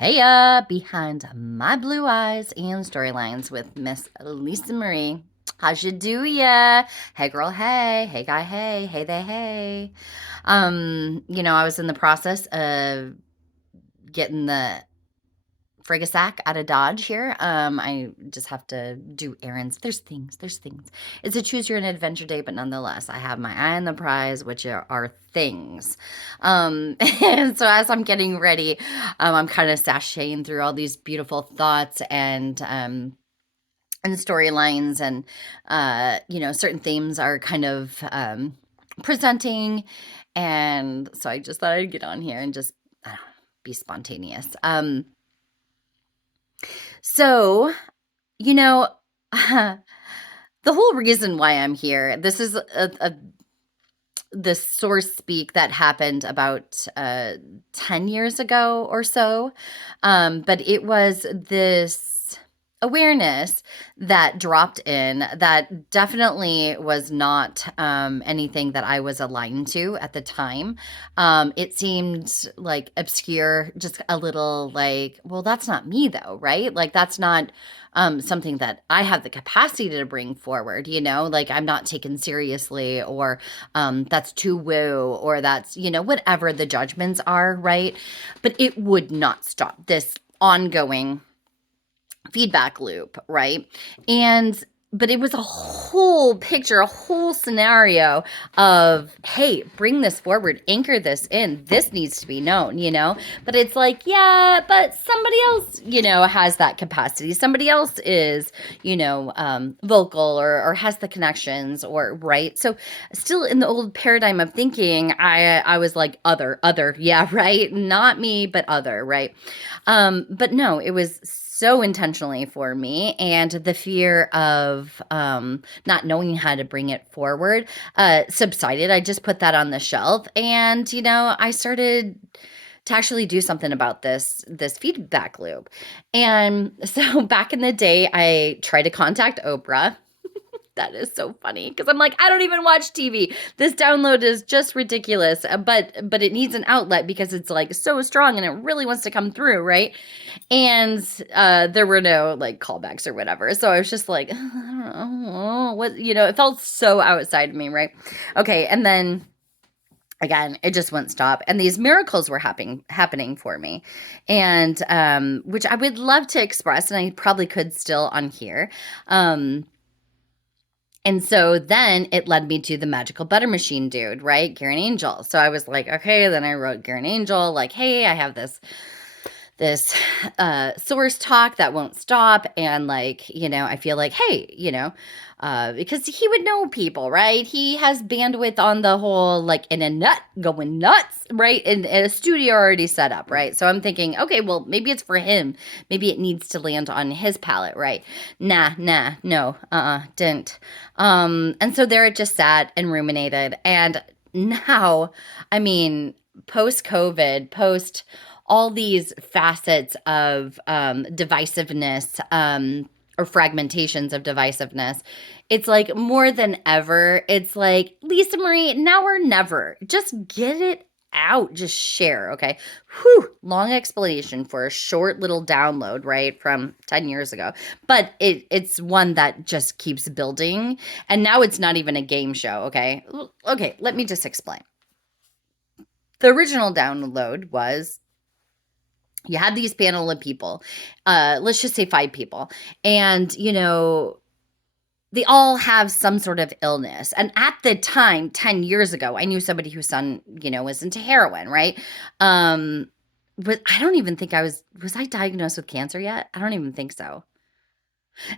Heya, behind my blue eyes and storylines with Miss Lisa Marie. How's you do ya? Hey girl, hey. Hey guy, hey. Hey they, hey. I was in the process of getting the frigasack out of Dodge here. I just have to do errands. There's things. It's a choose your own adventure day, but nonetheless, I have my eye on the prize, which are things. And so as I'm getting ready, I'm kind of sashaying through all these beautiful thoughts and storylines, and certain themes are kind of presenting, and so I just thought I'd get on here and just I don't know, be spontaneous. So, you know, the whole reason why I'm here, this is this source speak that happened about 10 years ago or so. But it was this awareness that dropped in that definitely was not anything that I was aligned to at the time. It seemed like obscure, just a little like, well, that's not me though, right? Like, that's not something that I have the capacity to bring forward, like I'm not taken seriously, or that's too woo, or that's, whatever the judgments are, right? But it would not stop this ongoing feedback loop, right? And but it was a whole picture, a whole scenario of, hey, bring this forward, anchor this in. This needs to be known, But it's like, yeah, but somebody else, has that capacity. Somebody else is, vocal or has the connections, or right. So still in the old paradigm of thinking, I was like other, yeah, right, not me, but other, right. But no, it was so intentionally for me, and the fear of not knowing how to bring it forward subsided. I just put that on the shelf, and I started to actually do something about this feedback loop. And so back in the day, I tried to contact Oprah. That is so funny because I'm like, I don't even watch TV. This download is just ridiculous, but it needs an outlet because it's like so strong and it really wants to come through, right? And there were no like callbacks or whatever, so I was just like, I don't know what, it felt so outside of me, right? Okay, and then again, it just wouldn't stop, and these miracles were happening for me, and which I would love to express, and I probably could still on here. And so then it led me to the magical butter machine dude, right? Garen Angel. So I was like, okay, then I wrote Garen Angel, like, hey, I have this source talk that won't stop, and like, I feel like, hey, because he would know people, right? He has bandwidth on the whole, like, in a nut going nuts, right? And a studio already set up, right? So I'm thinking, okay, well, maybe it's for him, maybe it needs to land on his palette, right? Nah, no, didn't. And so there it just sat and ruminated, and now, I mean, post COVID, post all these facets of divisiveness, or fragmentations of divisiveness. It's like more than ever. It's like, Lisa Marie, now or never. Just get it out. Just share, okay? Whew, long explanation for a short little download, right, from 10 years ago. But it's one that just keeps building. And now it's not even a game show, okay? Okay, let me just explain. The original download was, you had these panel of people, let's just say 5 people, and they all have some sort of illness. And at the time, 10 years ago, I knew somebody whose son, was into heroin, right? But I don't even think was I diagnosed with cancer yet? I don't even think so.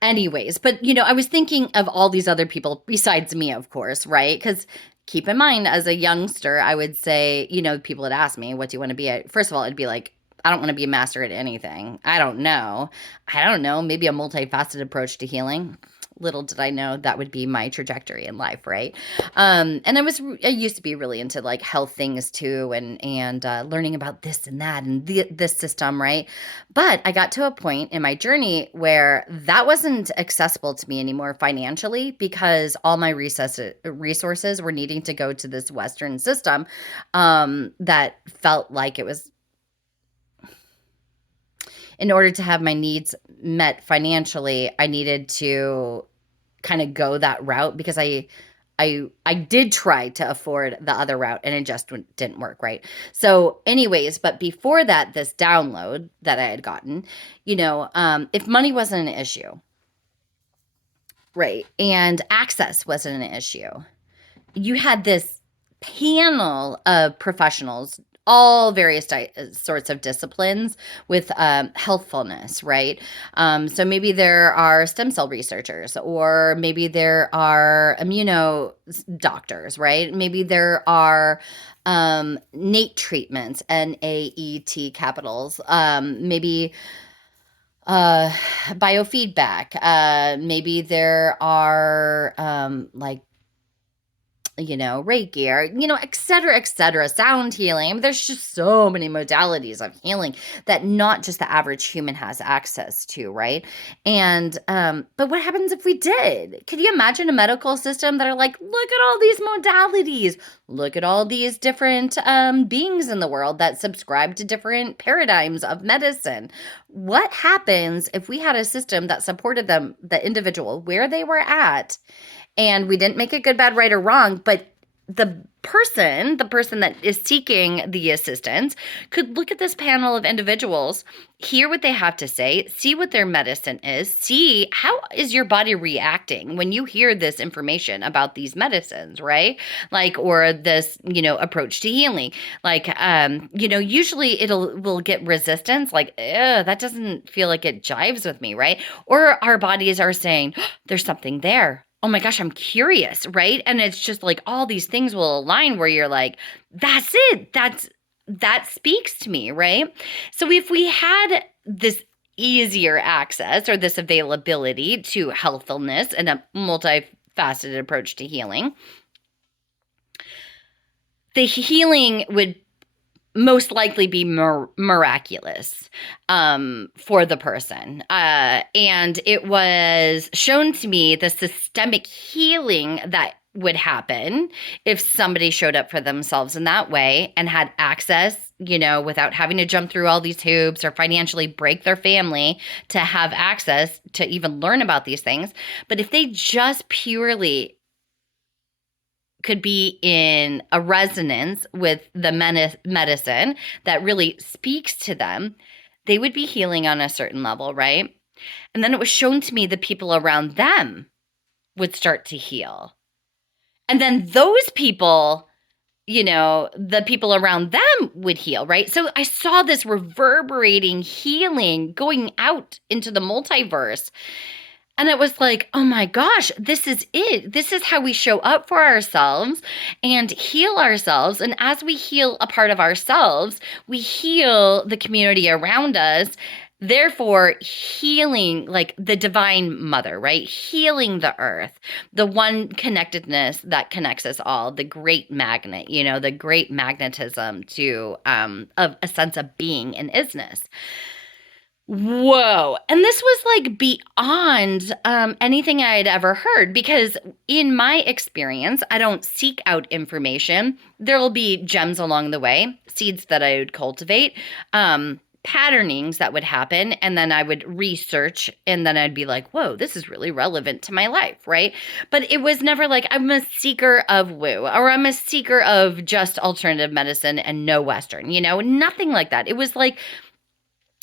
Anyways, but I was thinking of all these other people besides me, of course, right? Because keep in mind, as a youngster, I would say, people would ask me, what do you want to be at? First of all, it'd be like, I don't want to be a master at anything. I don't know. Maybe a multifaceted approach to healing. Little did I know that would be my trajectory in life, right? And I used to be really into like health things too, and learning about this and that and this system, right? But I got to a point in my journey where that wasn't accessible to me anymore financially, because all my resources were needing to go to this Western system that felt like it was in order to have my needs met financially, I needed to kind of go that route because I did try to afford the other route and it just didn't work, right? So anyways, but before that, this download that I had gotten, if money wasn't an issue, right, and access wasn't an issue, you had this panel of professionals, all various sorts of disciplines with healthfulness, right? So maybe there are stem cell researchers, or maybe there are immuno doctors, right? Maybe there are NAET treatments, NAET capitals, maybe biofeedback. Maybe there are like Reiki, or, et cetera, sound healing. I mean, there's just so many modalities of healing that not just the average human has access to, right? And, but what happens if we did? Could you imagine a medical system that are like, look at all these modalities, look at all these different beings in the world that subscribe to different paradigms of medicine? What happens if we had a system that supported them, the individual, where they were at? And we didn't make it good, bad, right, or wrong, but the person that is seeking the assistance could look at this panel of individuals, hear what they have to say, see what their medicine is, see how is your body reacting when you hear this information about these medicines, right? Like, or this, approach to healing. Like, usually we'll get resistance, like, that doesn't feel like it jives with me, right? Or our bodies are saying, oh, there's something there. Oh my gosh, I'm curious, right? And it's just like all these things will align where you're like, that's it. That speaks to me, right? So if we had this easier access or this availability to healthfulness and a multifaceted approach to healing, the healing would most likely be miraculous for the person. And it was shown to me the systemic healing that would happen if somebody showed up for themselves in that way and had access, without having to jump through all these hoops or financially break their family to have access to even learn about these things. But if they just purely could be in a resonance with the medicine that really speaks to them, they would be healing on a certain level, right? And then it was shown to me the people around them would start to heal. And then those people, the people around them would heal, right? So I saw this reverberating healing going out into the multiverse. And it was like, oh my gosh, this is it. This is how we show up for ourselves and heal ourselves. And as we heal a part of ourselves, we heal the community around us. Therefore, healing like the divine mother, right? Healing the earth, the one connectedness that connects us all, the great magnet, the great magnetism to of a sense of being and isness. Whoa. And this was like beyond anything I had ever heard, because in my experience, I don't seek out information. There will be gems along the way, seeds that I would cultivate, patternings that would happen, and then I would research, and then I'd be like, whoa, this is really relevant to my life, right? But it was never like I'm a seeker of woo, or I'm a seeker of just alternative medicine and no Western, nothing like that. It was like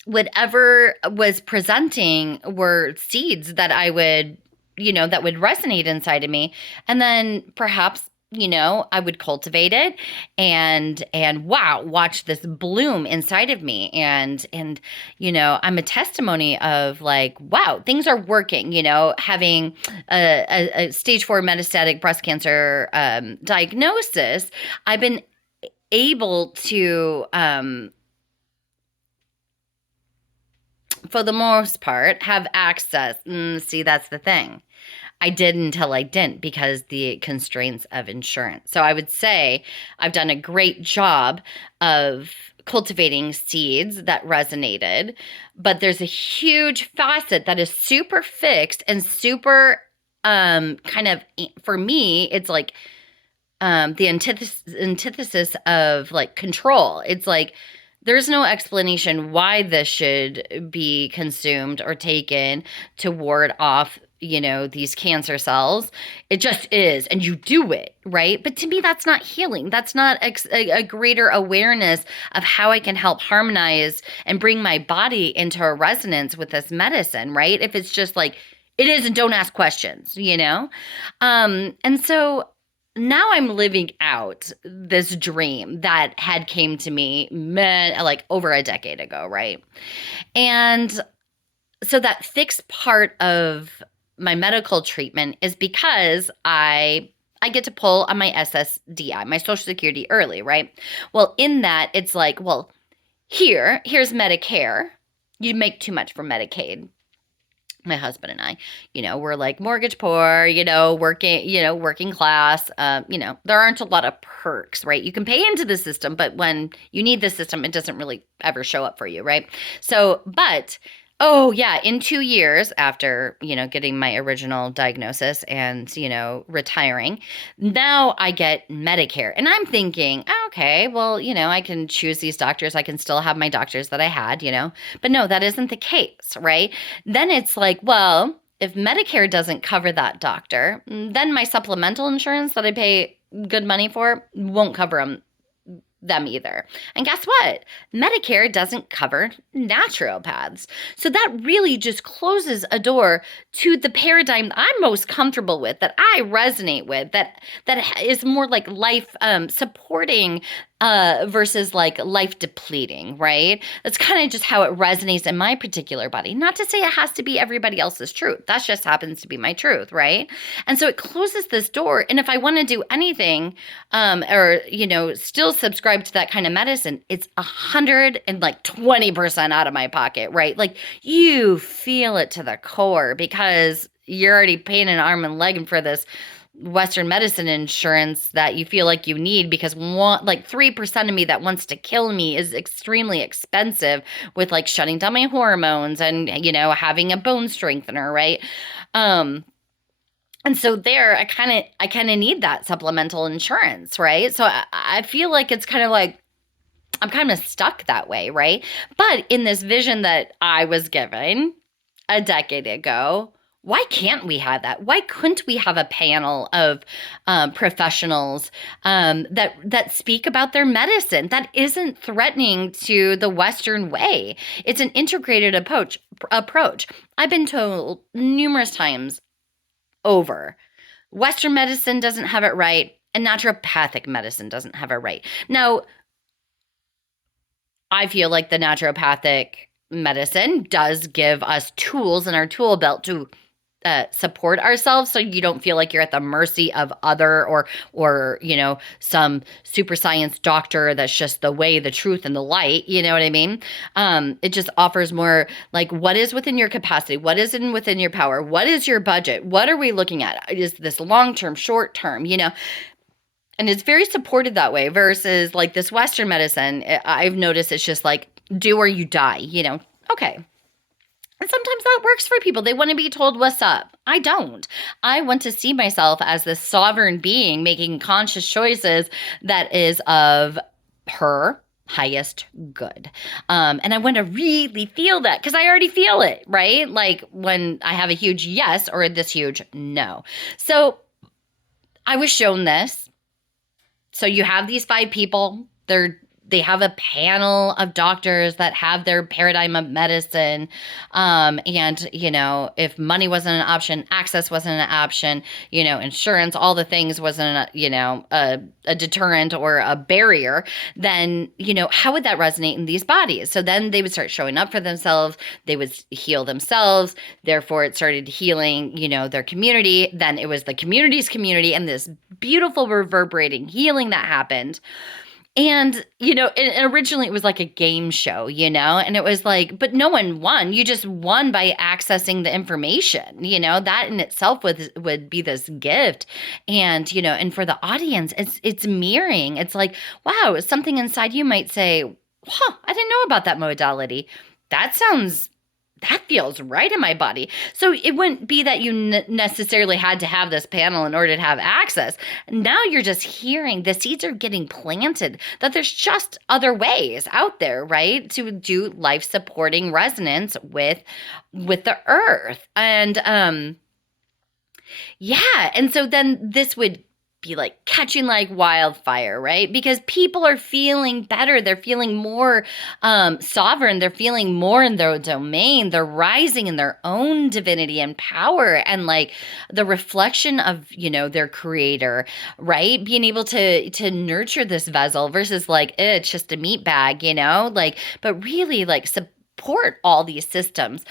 whatever was presenting were seeds that I would, that would resonate inside of me. And then perhaps, I would cultivate it and wow, watch this bloom inside of me. And, I'm a testimony of like, wow, things are working, having a stage 4 metastatic breast cancer diagnosis. I've been able to, for the most part, have access. See, that's the thing. I did until I didn't, because the constraints of insurance. So I would say I've done a great job of cultivating seeds that resonated, but there's a huge facet that is super fixed and super kind of, for me, it's like the antithesis of like control. It's like There's no explanation why this should be consumed or taken to ward off, these cancer cells. It just is, and you do it, right? But to me, that's not healing. That's not a greater awareness of how I can help harmonize and bring my body into a resonance with this medicine, right? If it's just like, it is and don't ask questions. And so now I'm living out this dream that had came to me like over a decade ago, right? And so that fixed part of my medical treatment is because I get to pull on my SSDI, my Social Security early, right? Well, in that it's like, well, here's Medicare. You make too much for Medicaid. My husband and I, we're like mortgage poor, working class. There aren't a lot of perks, right? You can pay into the system, but when you need the system, it doesn't really ever show up for you, right? So, but oh yeah, in 2 years after, getting my original diagnosis and, retiring, now I get Medicare. And I'm thinking, okay, well, I can choose these doctors. I can still have my doctors that I had, but no, that isn't the case, right? Then it's like, well, if Medicare doesn't cover that doctor, then my supplemental insurance that I pay good money for won't cover them either. And guess what? Medicare doesn't cover naturopaths. So that really just closes a door to the paradigm I'm most comfortable with, that I resonate with, that is more like life supporting versus like life depleting, right? That's kind of just how it resonates in my particular body. Not to say it has to be everybody else's truth. That just happens to be my truth, right? And so it closes this door. And if I want to do anything, or still subscribe to that kind of medicine, it's 120% out of my pocket, right? Like you feel it to the core because you're already paying an arm and leg for this Western medicine insurance that you feel like you need because 3% of me that wants to kill me is extremely expensive with like shutting down my hormones and, having a bone strengthener, right? And so there, I kind of need that supplemental insurance, right? So I feel like it's kind of like I'm kind of stuck that way, right? But in this vision that I was given a decade ago, why can't we have that? Why couldn't we have a panel of professionals that speak about their medicine that isn't threatening to the Western way? It's an integrated approach. I've been told numerous times over, Western medicine doesn't have it right, and naturopathic medicine doesn't have it right. Now, I feel like the naturopathic medicine does give us tools in our tool belt to support ourselves, so you don't feel like you're at the mercy of other or some super science doctor that's just the way, the truth, and the light. You know what I mean? It just offers more like what is within your capacity, what is within your power, what is your budget, what are we looking at? Is this long term, short term? And it's very supported that way versus like this Western medicine. I've noticed it's just like do or you die. Okay. And sometimes that works for people. They want to be told what's up. I don't. I want to see myself as this sovereign being making conscious choices that is of her highest good. And I want to really feel that because I already feel it, right? Like when I have a huge yes or this huge no. So I was shown this. So you have these 5 people. They have a panel of doctors that have their paradigm of medicine. And, if money wasn't an option, access wasn't an option, insurance, all the things wasn't, a deterrent or a barrier, then, how would that resonate in these bodies? So then they would start showing up for themselves. They would heal themselves. Therefore, it started healing, their community. Then it was the community's community and this beautiful reverberating healing that happened. And, and originally it was like a game show, and it was like, but no one won. You just won by accessing the information, that in itself would be this gift. And, and for the audience, it's mirroring. It's like, wow, something inside you might say, I didn't know about that modality. That sounds that feels right in my body. So it wouldn't be that you necessarily had to have this panel in order to have access. Now you're just hearing the seeds are getting planted that there's just other ways out there, right? To do life supporting resonance with the earth. And yeah. And so then this would be like catching like wildfire, right? Because people are feeling better. They're feeling more sovereign. They're feeling more in their domain. They're rising in their own divinity and power and like the reflection of, their creator, right? Being able to nurture this vessel versus like, it's just a meat bag, like, but really like support all these systems.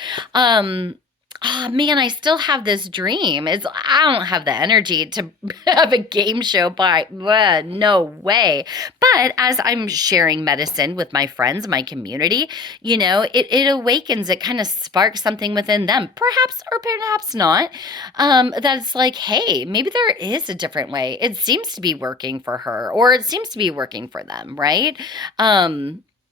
Oh man, I still have this dream. I don't have the energy to have a game show no way. But as I'm sharing medicine with my friends, my community, it awakens, it kind of sparks something within them, perhaps or perhaps not. That's like, hey, maybe there is a different way. It seems to be working for her, or it seems to be working for them, right?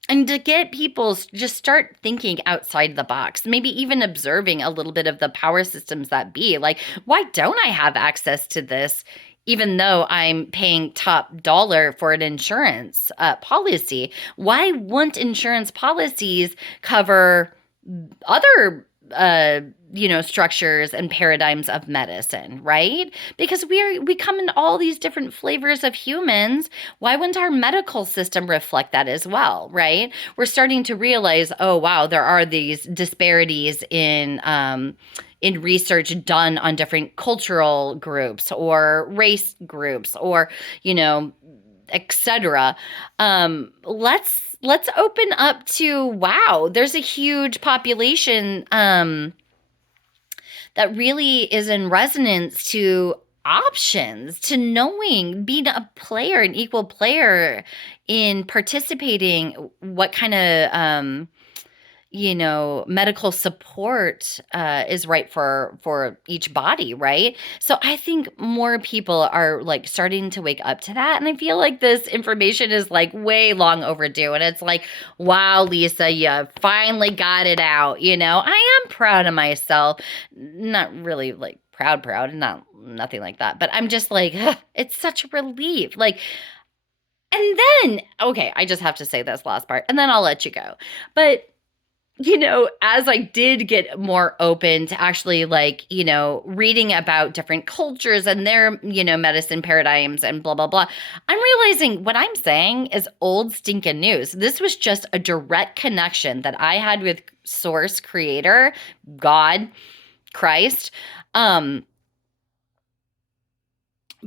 And to get people just start thinking outside the box, maybe even observing a little bit of the power systems that be. Like, why don't I have access to this, even though I'm paying top dollar for an insurance policy? Why won't insurance policies cover other structures and paradigms of medicine, right? Because we come in all these different flavors of humans. Why wouldn't our medical system reflect that as well, right? We're starting to realize, oh wow, there are these disparities in research done on different cultural groups or race groups or etc. Let's open up to, wow, there's a huge population that really is in resonance to options, to knowing, being a player, an equal player in participating, what kind of medical support is right for each body, right? So I think more people are like starting to wake up to that, and I feel like this information is like way long overdue. And it's like, wow, Lisa, you finally got it out. I am proud of myself. Not really like proud, nothing like that. But I'm just like, it's such a relief. Like, and then okay, I just have to say this last part, and then I'll let you go. But as I did get more open to actually like, reading about different cultures and their, medicine paradigms and blah, blah, blah, I'm realizing what I'm saying is old stinking news. This was just a direct connection that I had with source, creator, God, Christ. But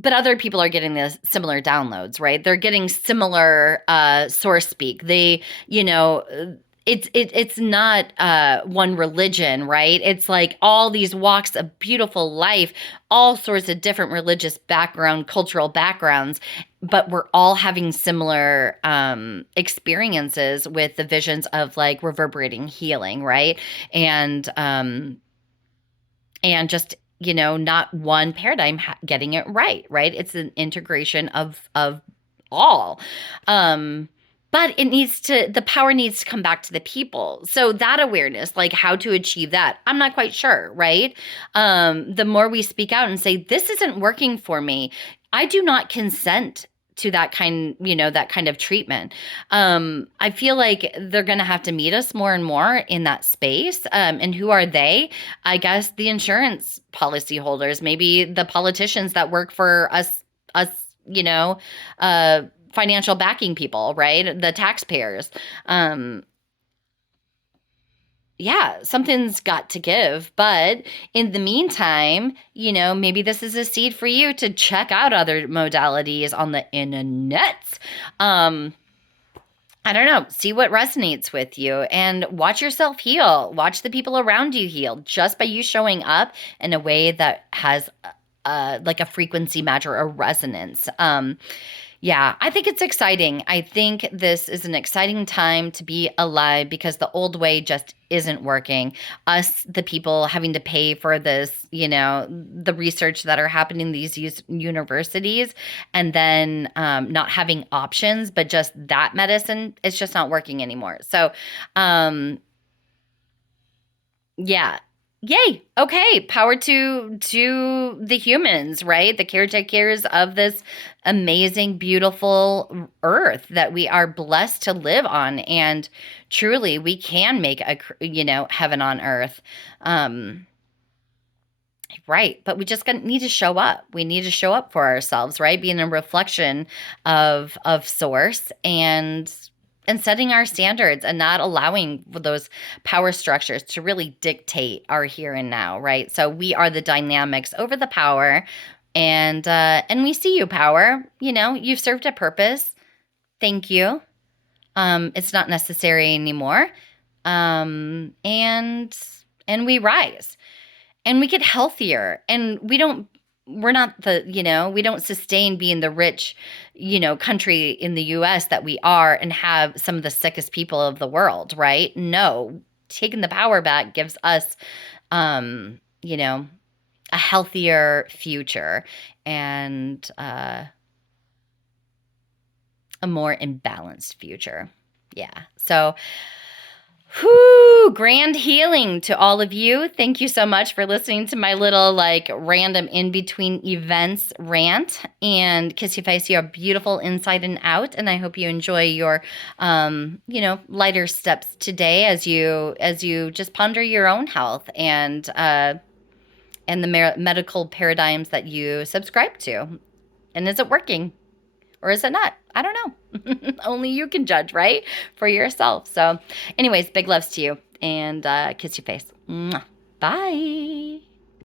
other people are getting this similar downloads, right? They're getting similar source speak. They, it's not one religion, right? It's like all these walks of beautiful life, all sorts of different religious background, cultural backgrounds, but we're all having similar experiences with the visions of like reverberating healing, right? And just not one paradigm getting it right? It's an integration of all. But the power needs to come back to the people. So that awareness, like how to achieve that, I'm not quite sure, right? The more we speak out and say, this isn't working for me, I do not consent to that kind of treatment. I feel like they're going to have to meet us more and more in that space. And who are they? I guess the insurance policy holders, maybe the politicians that work for us, financial backing people, right? The taxpayers. Yeah, something's got to give. But in the meantime, maybe this is a seed for you to check out other modalities on the internet. I don't know, see what resonates with you and watch yourself heal. Watch the people around you heal just by you showing up in a way that has like a frequency match or a resonance. Yeah, I think it's exciting. I think this is an exciting time to be alive because the old way just isn't working. Us, the people having to pay for this, the research that are happening in these universities, and then not having options, but just that medicine, it's just not working anymore. So, Yeah. Yay. Okay. Power to the humans, right? The caretakers of this amazing, beautiful earth that we are blessed to live on. And truly, we can make heaven on earth. Um, right. But we just need to show up. We need to show up for ourselves, right? Being a reflection of source and setting our standards and not allowing those power structures to really dictate our here and now, right? So we are the dynamics over the power, and we see you, power. You've served a purpose. Thank you. It's not necessary anymore. And we rise and we get healthier, and we're not we don't sustain being the rich, country in the US that we are and have some of the sickest people of the world, right? No, taking the power back gives us, um, you know, a healthier future and a more imbalanced future. Yeah. So, whoo, grand healing to all of you. Thank you so much for listening to my little like random in between events rant. And kiss your face, you're beautiful inside and out. And I hope you enjoy your lighter steps today as you just ponder your own health and the medical paradigms that you subscribe to. And is it working? Or is it not? I don't know. Only you can judge, right? For yourself. So, anyways, big loves to you and kiss your face. Mwah. Bye.